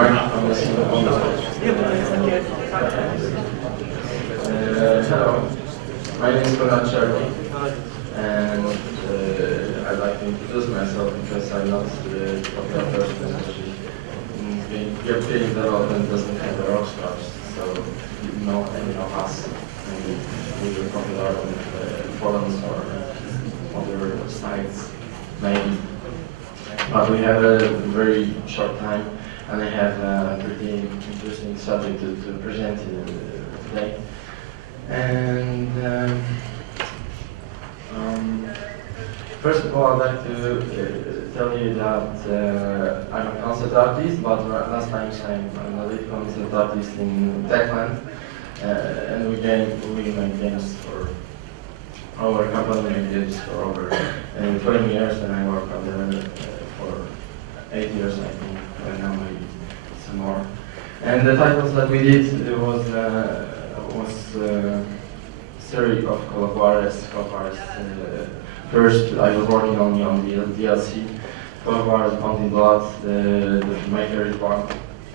Hello, my name is Konrad Czernik, and I'd like to introduce myself because I'm not the popular person, especially in game development doesn't have the rock stars, so you know any of us, maybe we're popular on forums or other sites, maybe. But we have a very short time, and I have a pretty interesting subject to present today. And first of all, I'd like to tell you that I'm a concept artist, but last time I'm a lead concept artist in Techland, and we make games for our company, made games for over 20 years, and I work on them for 8 years, I think, and now maybe some more. And the titles that we did was series of Call of Juarez. First, I was working only on the DLC. Call of Juarez Bound in Blood, the maker one,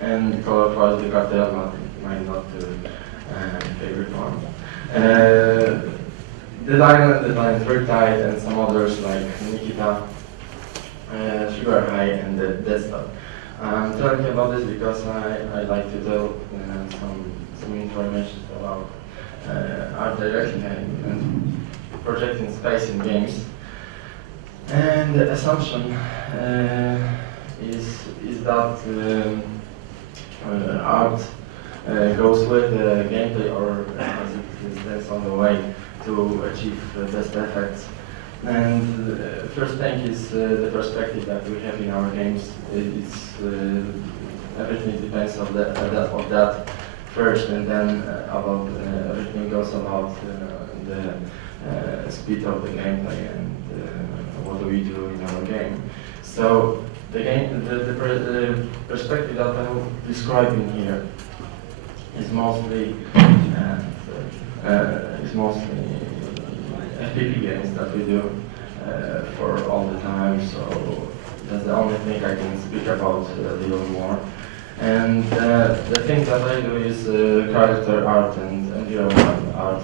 and Call of Juarez the Cartel, my not favorite one. Dead Island, Third Tide, and some others like Nikita, Sugar High, and that stuff. I'm telling you about this because I like to tell some information about art direction and projecting space in games. And the assumption is that art goes with the gameplay, or as it is on the way to achieve the best effects. And first thing is the perspective that we have in our games. Everything depends on that first, and then about everything goes about the speed of the gameplay and what do we do in our game. So the perspective that I'm describing here is mostly FPP games that we do for all the time. So that's the only thing I can speak about a little more. And the thing that I do is character art and environment art.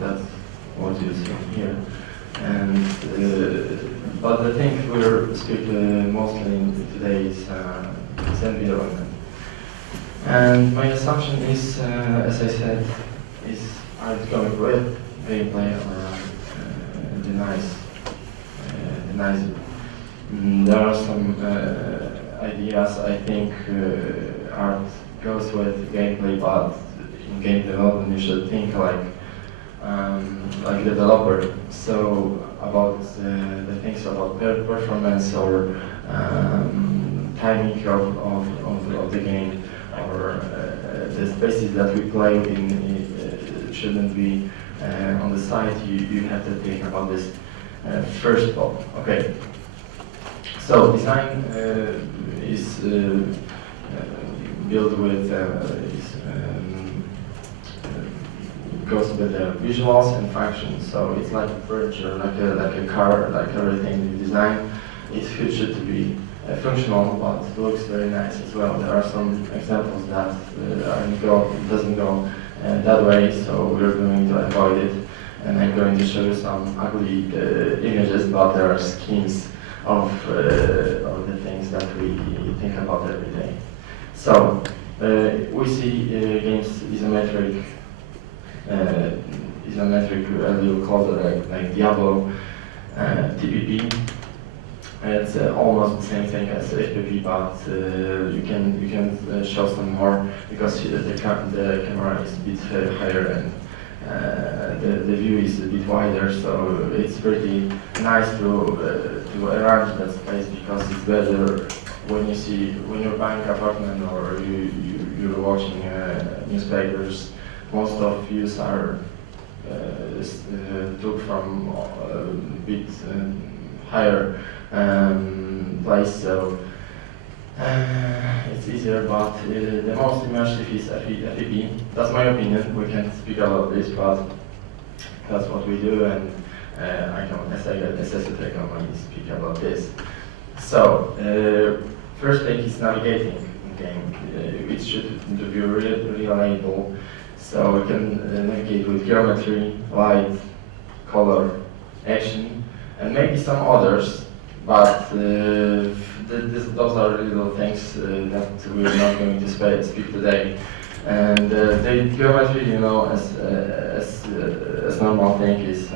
That's what you see here. And but the thing we're speaking mostly today is environment. And my assumption is, as I said, is art going with gameplay or denies it. There are some ideas. I think art goes with gameplay, but in game development you should think like developer. So about the things about performance or timing of the game, or the spaces that we play in shouldn't be on the side. You have to think about this first of all. Okay. So design is built with goes with the visuals and functions. So it's like furniture, like a car, like everything you design. It should to be functional, but looks very nice as well. There are some examples that doesn't go that way, so we're going to avoid it. And I'm going to show you some ugly images, but there are schemes of the things that we think about every day. So we see games isometric, a little closer like Diablo, TPP. It's almost the same thing as FPP, but you can show some more because the camera is a bit higher and the view is a bit wider, so it's pretty nice to arrange that space because it's better when you're buying an apartment or you're watching newspapers. Most of views are took from a bit higher place, so it's easier, but the most immersive is FPP. That's my opinion. We can speak about this, but that's what we do, and I can necessarily speak about this. So, first thing is navigating. game. It should be reliable, so we can navigate with geometry, light, color, action, and maybe some others, but those are little things that we're not going to speak today. And the geometry, you know, as normal thing is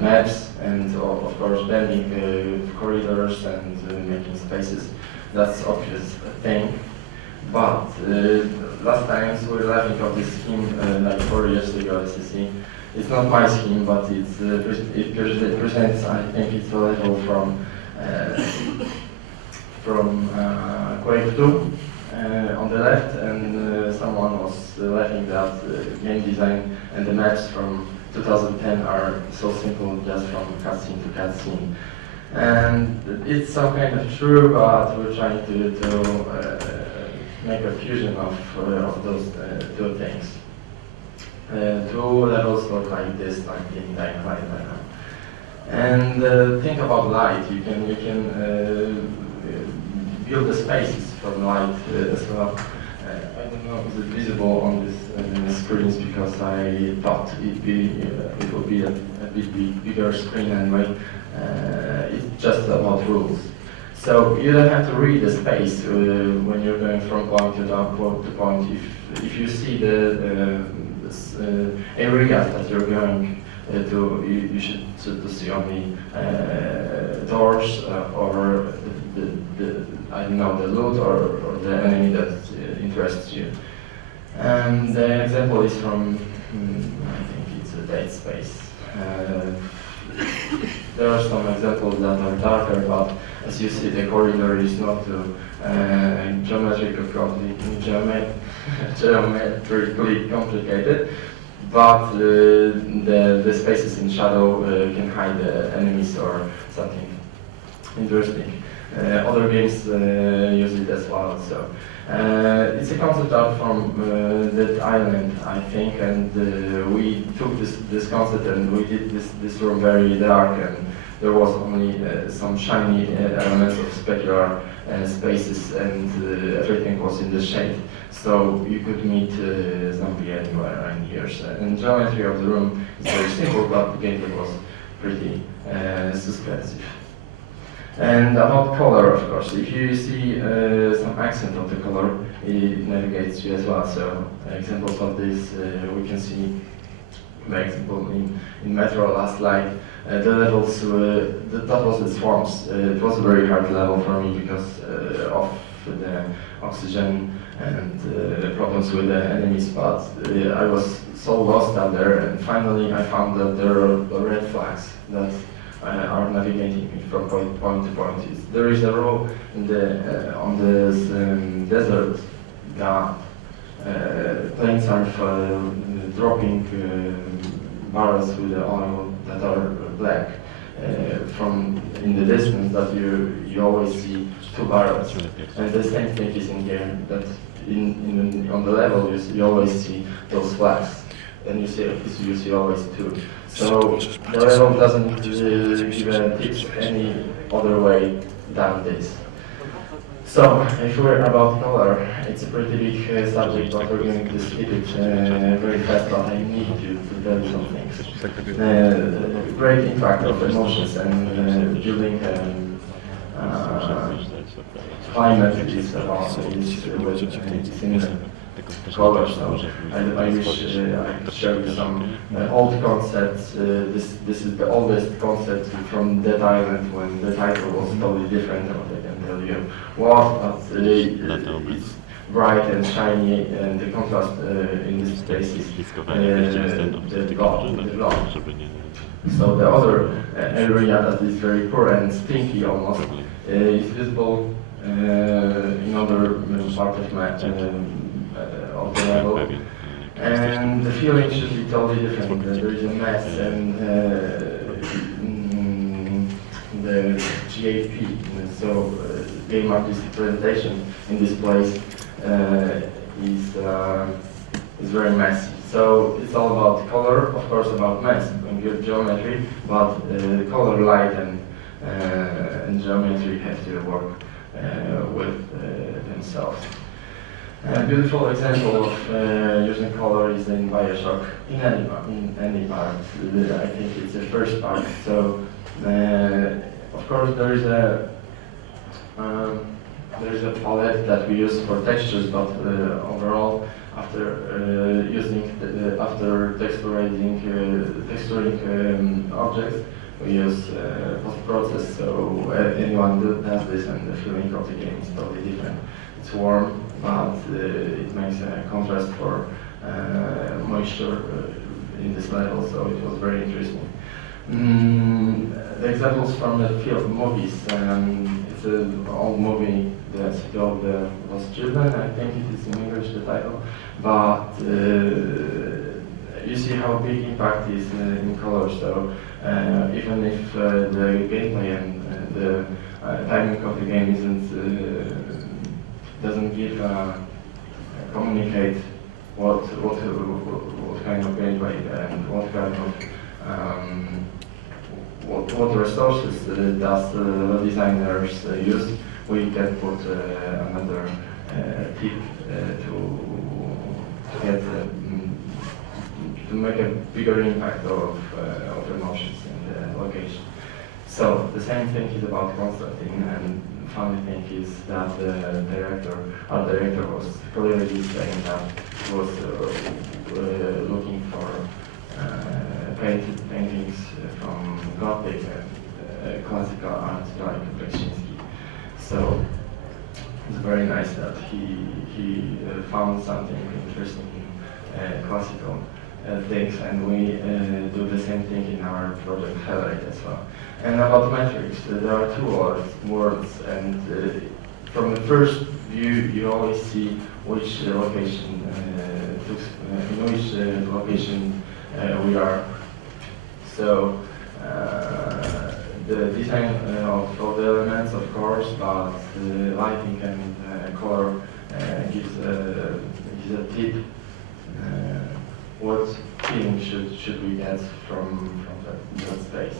maps and of course bending corridors and making spaces. That's obvious thing. But last times we were laughing of this scheme like 4 years ago, as you see. It's not my scheme, but it presents, I think, it's a level from Quake 2 on the left, and someone was laughing that game design and the maps from 2010 are so simple, just from cutscene to cutscene. And it's some kind of true, but we're trying to make a fusion of those two things. Two levels look like this, like in Techland right now. And think about light. You can build the spaces from light as well. I don't know if it's visible on this screens because I thought it would be a bit bigger screen anyway. It's just about rules. So you don't have to read the space when you're going from point to point. If you see the area that you're going to, you should see only doors or I don't know, the loot or the enemy that interests you. And the example is from I think it's a Dead Space. There are some examples that are darker, but as you see, the corridor is not geometrically complicated, but the spaces in shadow can hide enemies or something interesting. Other games use it as well. So it's a concept out from that island, I think, and we took this concept and we did this room very dark, and there was only some shiny elements of specular spaces, and everything was in the shade. So you could meet zombie anywhere in here. And geometry of the room is very simple, but the gameplay was pretty suspensive. And about color, of course, if you see some accent of the color, it navigates you as well. So examples of this we can see, for example, in Metro Last Light, the levels, that was the swamps. It was a very hard level for me because of the oxygen and problems with the enemies, but I was so lost out there, and finally I found that there are red flags that are navigating from point to point. There is a row in on this desert that planes are dropping barrels with the oil that are black from in the distance, that you always see 2 barrels. And the same thing is in here, that on the level you always see those flags. And you see always 2. So the level doesn't even teach any other way than this. So if we're about color, it's a pretty big subject, but we're going to skip it very fast, but I need to tell you some things. Great impact of emotions and building climate is about in color. So I wish I could show you some old concepts. This is the oldest concept from that island, when the title was totally different. I can tell you what, but it's bright and shiny, and the contrast in this place is the blonde. So the other area that is very poor and stinky almost is visible in other part of the level, and the feeling should be totally different. There is a mess, and the GAP, so game artist presentation in this place is very messy. So it's all about color, of course, about mess and good geometry, but color, light, and geometry have to work with themselves. A beautiful example of using color is in Bioshock, in any part. I think it's the first part. So, of course, there is a palette that we use for textures, but overall, after texturing objects, we use post-process. So anyone that does this, and the feeling of the game is totally different. It's warm, but it makes a contrast for moisture in this level, so it was very interesting. The examples from the field movies, it's an old movie that's called The Lost Children, I think it is in English, the title, but you see how big impact is in color, so even if the gameplay and the timing of the game doesn't give communicate what kind of gameplay and what kind of what resources does the designers use, we can put another tip to get to make a bigger impact of emotions in the location. So the same thing is about Constantine, and funny thing is that our director was clearly saying that he was looking for paintings from Gothic and classical art like Brzezinski. So it's very nice that he found something interesting in classical things, and we do the same thing in our project Hellraid as well. And about metrics, there are two words, and from the first view you always see which location in which location we are. So the design of all the elements, of course, but lighting and color gives a tip. What feeling should we get from that space?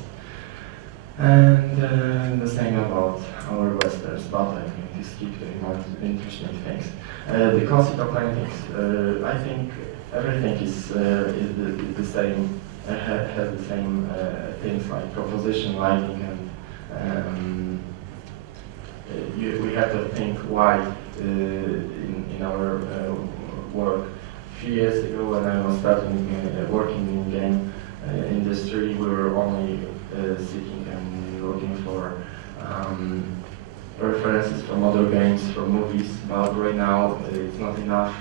And the same about our westerns, but I'm going to skip the more interesting things. The classical paintings, I think everything is the same, has the same things like composition, lighting, and we have to think why in our work. A few years ago, when I was starting working in game industry, we were only seeking and looking for references from other games, from movies, but right now it's not enough,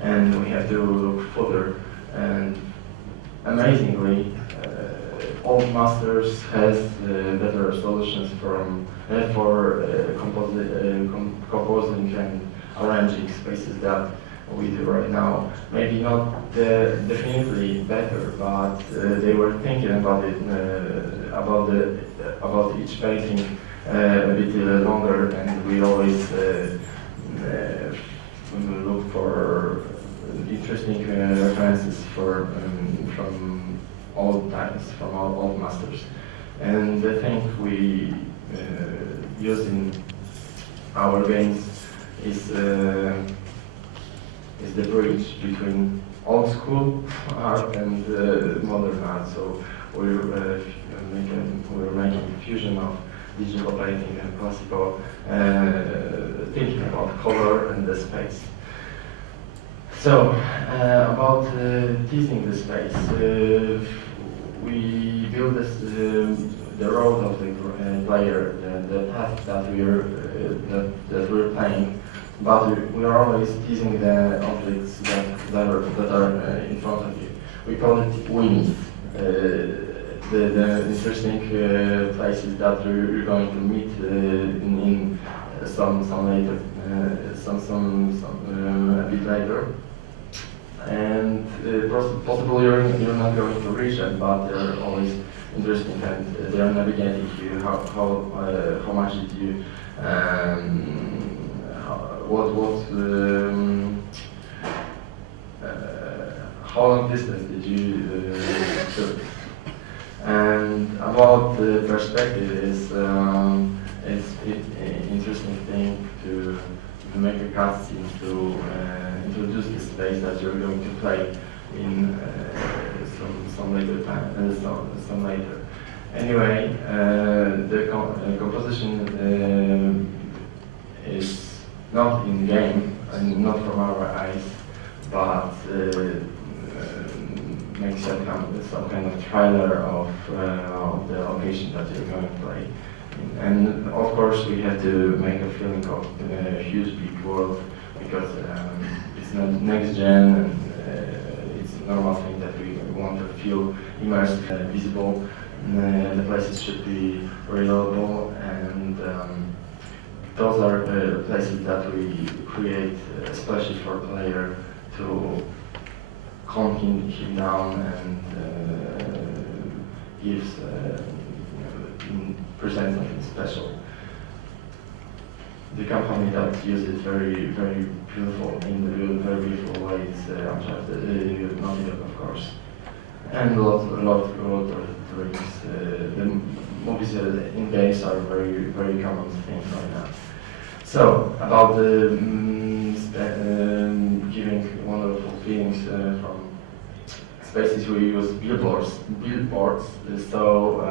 and we have to look further. And amazingly, Old Masters has better solutions for composing and arranging spaces that we do right now. Maybe not definitely better, but they were thinking about it, about each painting a bit longer, and we always look for interesting references from old times, from old masters. And the thing we use in our games is the bridge between old school art and modern art. So we're making a fusion of digital painting and classical, thinking about color and the space. So about teasing the space, we build the road of the player, the path that we're playing. But we are always teasing the objects that are in front of you. We call it wings. The interesting places that we're going to meet in some later, a bit later. And possibly you're not going to reach them, but they're always interesting, and they're navigating you. How much did you how long distance did you do? And about the perspective is interesting thing to make a cutscene to introduce the space that you're going to play in some later time, some later. Anyway, the composition is not in game and not from our eyes, but makes some kind of trailer of the location that you're going to play. And of course, we have to make a feeling of a huge big world because it's not next gen and it's a normal thing that we want to feel immersed, visible. The places should be reliable, and those are the places that we create, especially for a player to calm him down and present something special. The company that uses it very beautiful in the very beautiful way is Uncharted, Naughty Dog, of course, and a lot of drinks. The movies in games are very common thing right now. So about the giving wonderful feelings from spaces, we use billboards. So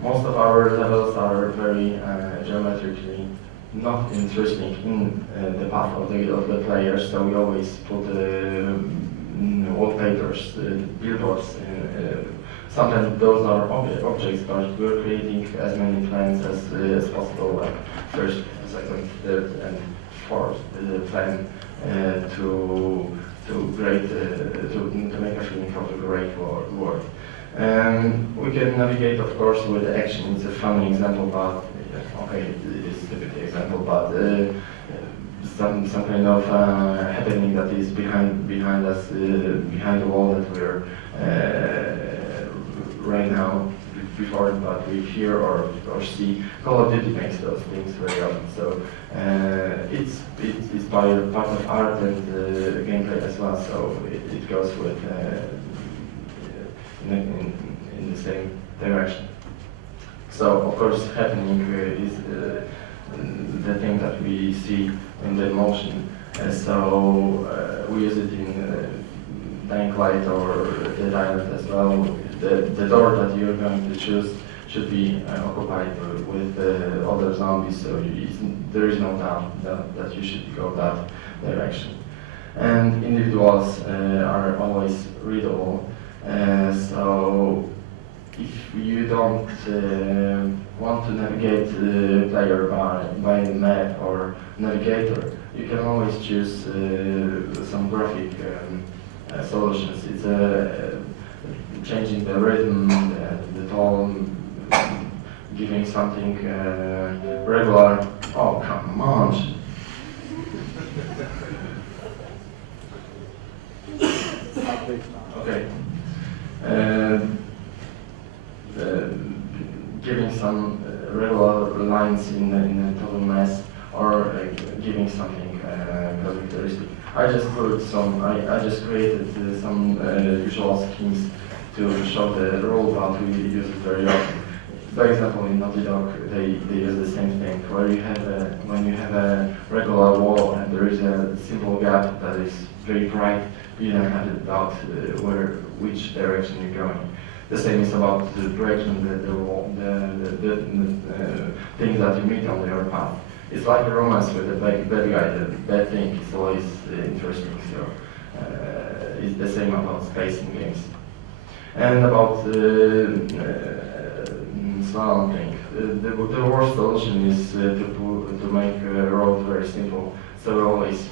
most of our levels are very geometrically not interesting in the path of the players. So we always put wallpapers, billboards. Sometimes those are objects, but we're creating as many plans as possible, like first, second, third, and fourth plan to make a feeling of a great world. We can navigate, of course, with action. It's a funny example, but okay, it's a typical example, but some kind of happening that is behind us, behind the wall that we're right now before, but we hear or see. Call of Duty makes those things very often. So it's part of art and gameplay as well. So it goes with in the same direction. So of course, happening is the thing that we see in the motion. So we use it in Dying Light or Dead Island as well. The door that you're going to choose should be occupied with other zombies, so there is no doubt that you should go that direction. And individuals are always readable. So if you don't want to navigate the player by the map or navigator, you can always choose some graphic solutions. It's changing the rhythm, the tone, giving something regular. Oh, come on. Okay. Giving some regular lines in a total mess, or giving something characteristic. I just created some visual schemes to show the role, but we use it very often. For example, in Naughty Dog, they use the same thing, where you have when you have a regular wall and there is a simple gap that is very bright, you don't have to doubt which direction you're going. The same is about the direction, the wall, the things that you meet on your path. It's like a romance with a bad guy. The bad thing is always interesting. So it's the same about space in games. And about slalom thing, the worst solution is to make a road very simple. So always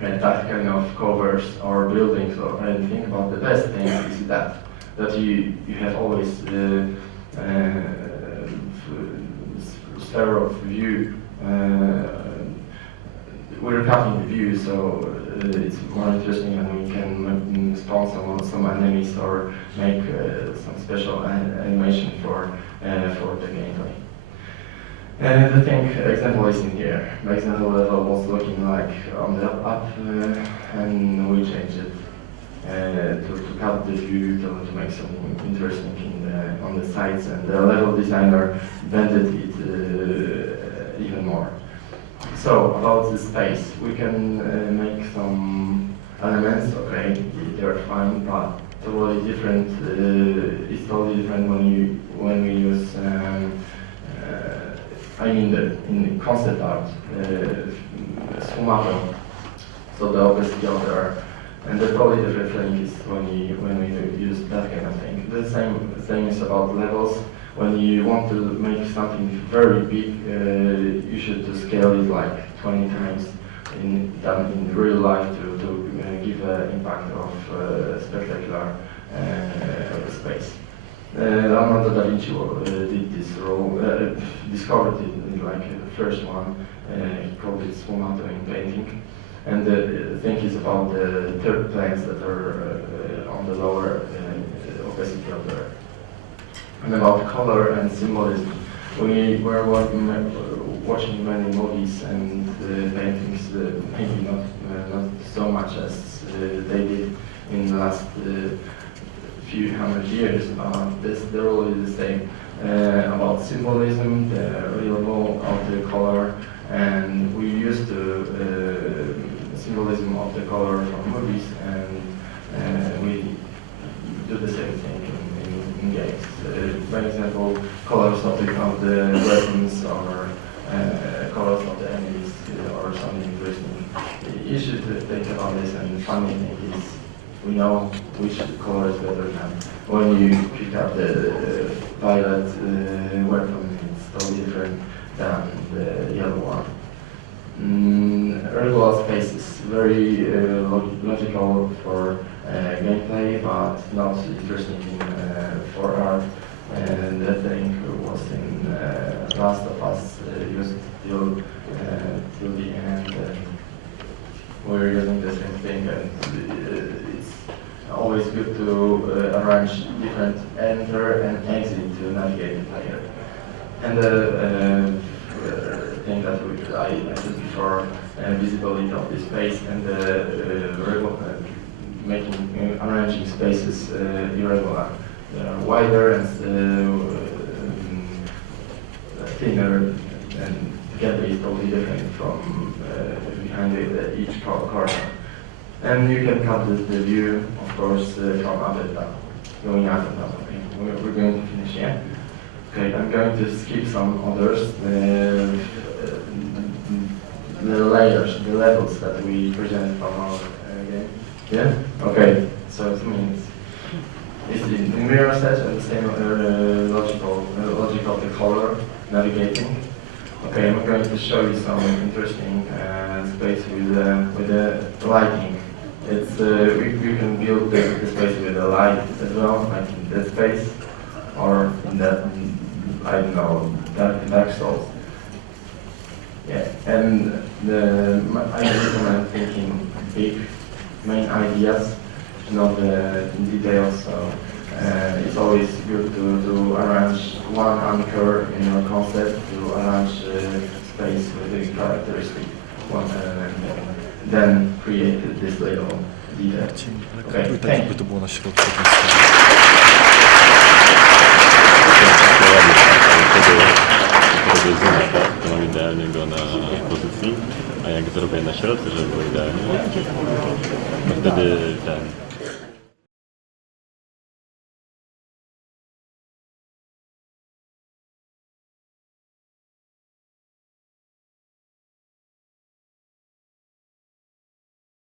that kind of covers or buildings or anything. About the best thing is that you have always sphere of view. We're cutting the view, so it's more interesting, and we can spawn some enemies or make some special animation for the gameplay. The example is in here. The example level was looking like on the up, and we changed it to cut the view to make something interesting on the sides, and the level designer bended it even more. So about the space, we can make some elements. Okay, they're fine, but totally different. It's totally different when we use. I mean, in concept art, sfumato. So the opposite of there, and the totally different thing is when we use that kind of thing. The same is about levels. When you want to make something very big, you should scale it like 20 times done in real life to give an impact of spectacular space. Leonardo da Vinci did this role, discovered it like the first one. He called it sfumato in painting. And the thing is about the third planes that are on the lower opacity of the Earth. And about color and symbolism. We were watching many movies and paintings, maybe not so much as they did in the last few hundred years, but the role is the same. About symbolism, the real of the color, and we used the symbolism of the color from movies, and we do the same thing in games. For example, colors of the weapons or colors of the enemies or something interesting. You should think about this, and the funny thing is we know which color is better than when you pick up the violet weapon, it's totally different than the yellow one. Regular spaces, very logical for gameplay, but not interesting for art. And that thing was in Last of Us used till the end. We're using the same thing, and it's always good to arrange different enter and exit to navigate the player. And the thing that I said before, visibility of the space and arranging spaces irregular. They are wider and thinner, and together is totally different from behind each corner. And you can cut the view, of course, from up and down, going up and down. Okay, we're going to finish here. Okay, I'm going to skip some others. The layers, the levels that we presented from our game. Yeah? Okay, so it means it's the mirror set and the same logic of the color navigating. Okay, I'm going to show you some interesting space with the lighting. It's we can build the space with a light as well, like in that space, or in that, I don't know, dark souls. Yeah, and I recommend thinking big, main ideas, not the details. So it's always good to arrange one anchor in your concept, to arrange space with the characteristic one element, then create this little detail. Okay, thank you. To było na środku. To mam idealnie go na pozycji, a jak zrobię na środku, żeby było idealnie, to wtedy ten